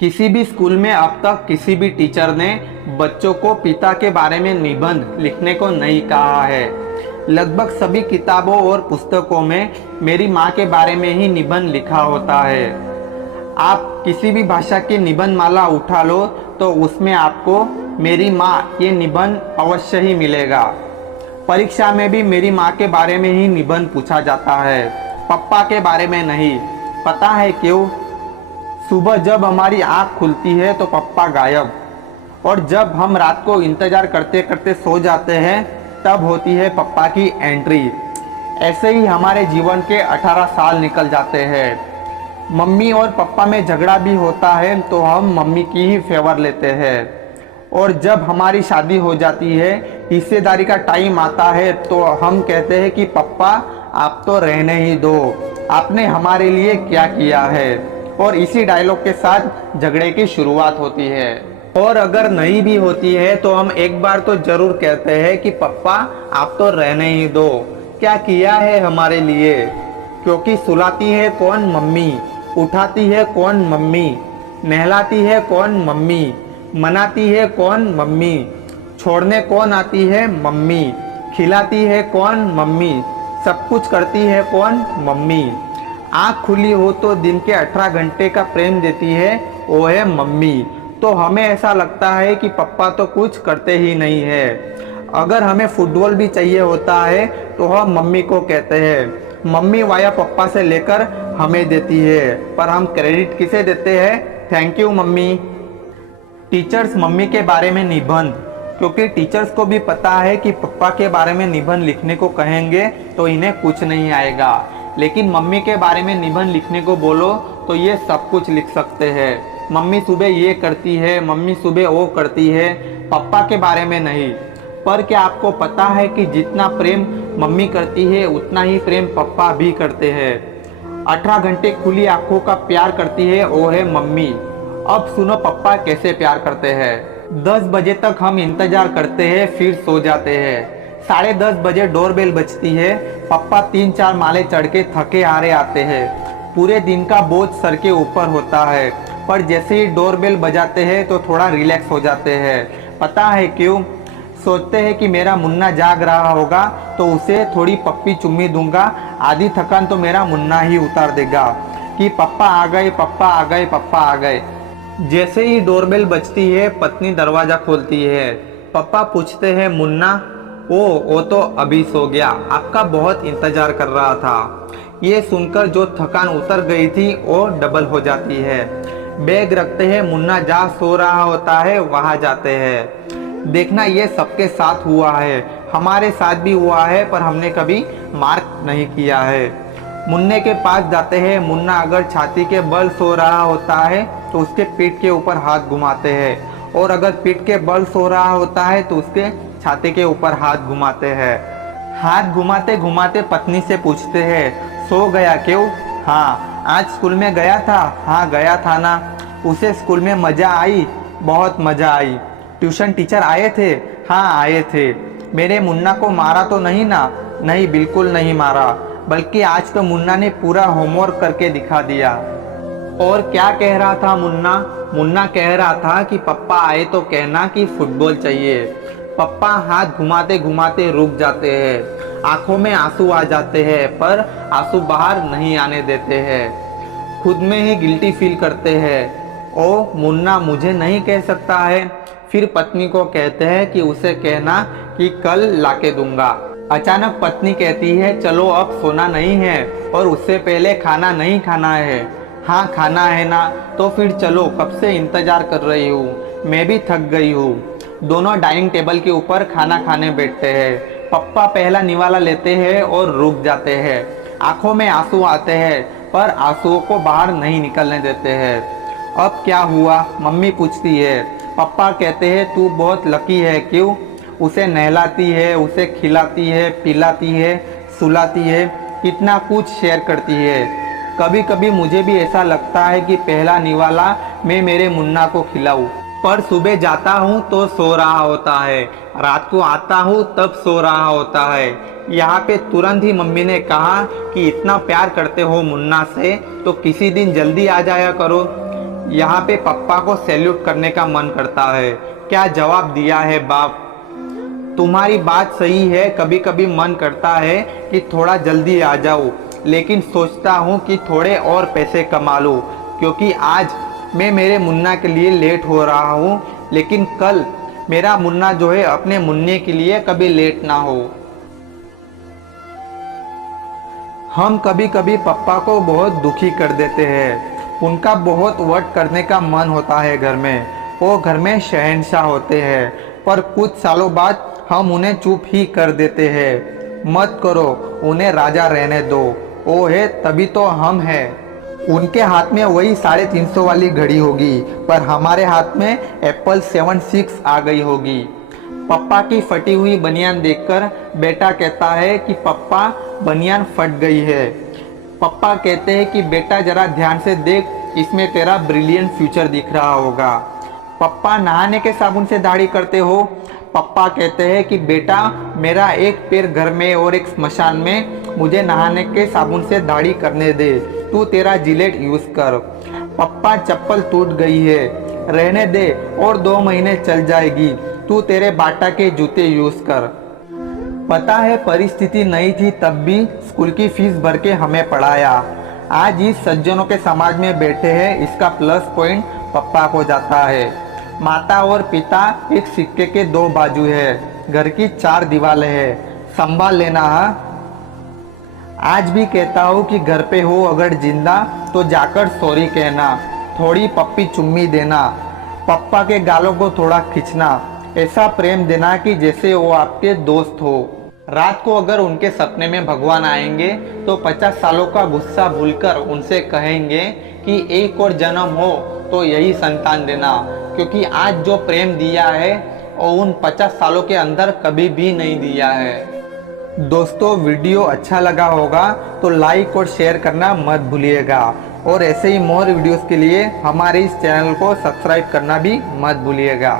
किसी भी स्कूल में अब तक किसी भी टीचर ने बच्चों को पिता के बारे में निबंध लिखने को नहीं कहा है। लगभग सभी किताबों और पुस्तकों में मेरी माँ के बारे में ही निबंध लिखा होता है। आप किसी भी भाषा की निबंध माला उठा लो तो उसमें आपको मेरी माँ ये निबंध अवश्य ही मिलेगा। परीक्षा में भी मेरी माँ के बारे में ही निबंध पूछा जाता है, पप्पा के बारे में नहीं। पता है क्यों? सुबह जब हमारी आँख खुलती है तो पप्पा गायब, और जब हम रात को इंतज़ार करते करते सो जाते हैं तब होती है पप्पा की एंट्री। ऐसे ही हमारे जीवन के 18 साल निकल जाते हैं। मम्मी और पप्पा में झगड़ा भी होता है तो हम मम्मी की ही फेवर लेते हैं, और जब हमारी शादी हो जाती है, हिस्सेदारी का टाइम आता है तो हम कहते हैं कि पप्पा आप तो रहने ही दो, आपने हमारे लिए क्या किया है। और इसी डायलॉग के साथ झगड़े की शुरुआत होती है। और अगर नहीं भी होती है तो हम एक बार तो जरूर कहते हैं कि पप्पा आप तो रहने ही दो, क्या किया है हमारे लिए। क्योंकि सुलाती है कौन? मम्मी। उठाती है कौन? मम्मी। नहलाती है कौन? मम्मी। मनाती है कौन? मम्मी। छोड़ने कौन आती है? मम्मी। खिलाती है कौन? मम्मी। सब कुछ करती है कौन? मम्मी। आँख खुली हो तो दिन के 18 घंटे का प्रेम देती है, वो है मम्मी। तो हमें ऐसा लगता है कि पप्पा तो कुछ करते ही नहीं है। अगर हमें फुटबॉल भी चाहिए होता है तो हम मम्मी को कहते हैं। मम्मी वाया पप्पा से लेकर हमें देती है, पर हम क्रेडिट किसे देते हैं? Thank you mummy. Teachers mummy के बारे में निबंध, क्योंकि टीचर्स को भी पता है कि पप्पा के बारे में निबंध लिखने को कहेंगे तो इन्हें कुछ नहीं आएगा, लेकिन मम्मी के बारे में निबंध लिखने को बोलो तो ये सब कुछ लिख सकते हैं। मम्मी सुबह ये करती है, मम्मी सुबह वो करती है, पप्पा के बारे में नहीं। पर क्या आपको पता है कि जितना प्रेम मम्मी करती है उतना ही प्रेम पप्पा भी करते हैं। 18 घंटे खुली आंखों का प्यार करती है वो है मम्मी। अब सुनो पप्पा कैसे प्यार करते हैं। 10 बजे तक हम इंतजार करते हैं, फिर सो जाते हैं। 10:30 बजे डोरबेल बजती है, पप्पा 3-4 माले चढ़ के थके हारे आते हैं। पूरे दिन का बोझ सर के ऊपर होता है, पर जैसे ही डोरबेल बजाते हैं तो थोड़ा रिलैक्स हो जाते हैं। पता है क्यों? सोचते हैं कि मेरा मुन्ना जाग रहा होगा तो उसे थोड़ी पप्पी चुम्मी दूंगा, आधी थकान तो मेरा मुन्ना ही उतार देगा कि पप्पा आ गए, पप्पा आ गए, पप्पा आ गए। जैसे ही डोरबेल बजती है पत्नी दरवाज़ा खोलती है। पप्पा पूछते हैं, मुन्ना? वो तो अभी सो गया, आपका बहुत इंतजार कर रहा था। ये सुनकर जो थकान उतर गई थी वो डबल हो जाती है। बैग रखते हैं, मुन्ना जहाँ सो रहा होता है वहाँ जाते हैं। देखना ये सबके साथ हुआ है, हमारे साथ भी हुआ है, पर हमने कभी मार्क नहीं किया है। मुन्ने के पास जाते हैं। मुन्ना अगर छाती के बल सो रहा होता है तो उसके पीठ के ऊपर हाथ घुमाते हैं, और अगर पीठ के बल सो रहा होता है तो उसके छाती के ऊपर हाथ घुमाते हैं। हाथ घुमाते घुमाते पत्नी से पूछते हैं, सो गया क्यों? हाँ। आज स्कूल में गया था? हाँ गया था ना। उसे स्कूल में मज़ा आई? बहुत मज़ा आई। ट्यूशन टीचर आए थे? हाँ आए थे। मेरे मुन्ना को मारा तो नहीं ना? नहीं, बिल्कुल नहीं मारा, बल्कि आज तो मुन्ना ने पूरा होमवर्क करके दिखा दिया। और क्या कह रहा था मुन्ना? मुन्ना कह रहा था कि पप्पा आए तो कहना कि फुटबॉल चाहिए। पप्पा हाथ घुमाते घुमाते रुक जाते हैं, आंखों में आंसू आ जाते हैं, पर आंसू बाहर नहीं आने देते हैं। खुद में ही गिल्टी फील करते हैं। ओ मुन्ना मुझे नहीं कह सकता है। फिर पत्नी को कहते हैं कि उसे कहना कि कल लाके दूंगा। अचानक पत्नी कहती है, चलो अब सोना नहीं है और उससे पहले खाना नहीं खाना है। हाँ खाना है ना, तो फिर चलो, कब से इंतजार कर रही हूँ, मैं भी थक गई हूँ। दोनों डाइनिंग टेबल के ऊपर खाना खाने बैठते हैं। पप्पा पहला निवाला लेते हैं और रुक जाते हैं। आंखों में आंसू आते हैं, पर आंसुओं को बाहर नहीं निकलने देते हैं। अब क्या हुआ? मम्मी पूछती है। पप्पा कहते हैं, तू बहुत लकी है। क्यों? उसे नहलाती है, उसे खिलाती है, पिलाती है, सुलाती है, कितना कुछ शेयर करती है। कभी कभी मुझे भी ऐसा लगता है कि पहला निवाला मैं मेरे मुन्ना को खिलाऊं, पर सुबह जाता हूँ तो सो रहा होता है, रात को आता हूँ तब सो रहा होता है। यहाँ पे तुरंत ही मम्मी ने कहा कि इतना प्यार करते हो मुन्ना से तो किसी दिन जल्दी आ जाया करो। यहाँ पे पापा को सैल्यूट करने का मन करता है। क्या जवाब दिया है बाप। तुम्हारी बात सही है, कभी कभी मन करता है कि थोड़ा जल्दी आ जाऊँ, लेकिन सोचता हूँ कि थोड़े और पैसे कमा लूँ, क्योंकि आज मैं मेरे मुन्ना के लिए लेट हो रहा हूँ, लेकिन कल मेरा मुन्ना जो है अपने मुन्ने के लिए कभी लेट ना हो। हम कभी कभी पापा को बहुत दुखी कर देते हैं। उनका बहुत वट करने का मन होता है घर में। वो घर में शहंशाह होते हैं, पर कुछ सालों बाद हम उन्हें चुप ही कर देते हैं। मत करो, उन्हें राजा रहने दो, वो है तभी तो हम हैं। उनके हाथ में वही 350 वाली घड़ी होगी, पर हमारे हाथ में एप्पल 7 आ गई होगी। पप्पा की फटी हुई बनियान देखकर बेटा कहता है कि पप्पा बनियान फट गई है। पप्पा कहते हैं कि बेटा जरा ध्यान से देख, इसमें तेरा ब्रिलियंट फ्यूचर दिख रहा होगा। पप्पा नहाने के साबुन से दाढ़ी करते हो। पप्पा कहते हैं कि बेटा मेरा एक पैर घर में और एक स्मशान में, मुझे नहाने के साबुन से दाढ़ी करने दे, तू तेरा जिलेट यूज कर। पप्पा चप्पल टूट गई है, रहने दे और 2 महीने चल जाएगी, तू तेरे बाटा के जूते यूज कर। पता है परिस्थिति नहीं थी तब भी स्कूल की फीस भर के हमें पढ़ाया। आज इस सज्जनों के समाज में बैठे हैं, इसका प्लस पॉइंट पप्पा को जाता है। माता और पिता एक सिक्के के 2 बाजू है, घर की 4 दीवारें है, संभाल लेना। आज भी कहता हूँ कि घर पे हो अगर जिंदा तो जाकर सॉरी कहना, थोड़ी पप्पी चुम्मी देना, पप्पा के गालों को थोड़ा खींचना, ऐसा प्रेम देना कि जैसे वो आपके दोस्त हो। रात को अगर उनके सपने में भगवान आएंगे तो 50 सालों का गुस्सा भूलकर उनसे कहेंगे कि एक और जन्म हो तो यही संतान देना, क्योंकि आज जो प्रेम दिया है वो उन 50 सालों के अंदर कभी भी नहीं दिया है। दोस्तों वीडियो अच्छा लगा होगा तो लाइक और शेयर करना मत भूलिएगा, और ऐसे ही मोर वीडियोस के लिए हमारे इस चैनल को सब्सक्राइब करना भी मत भूलिएगा।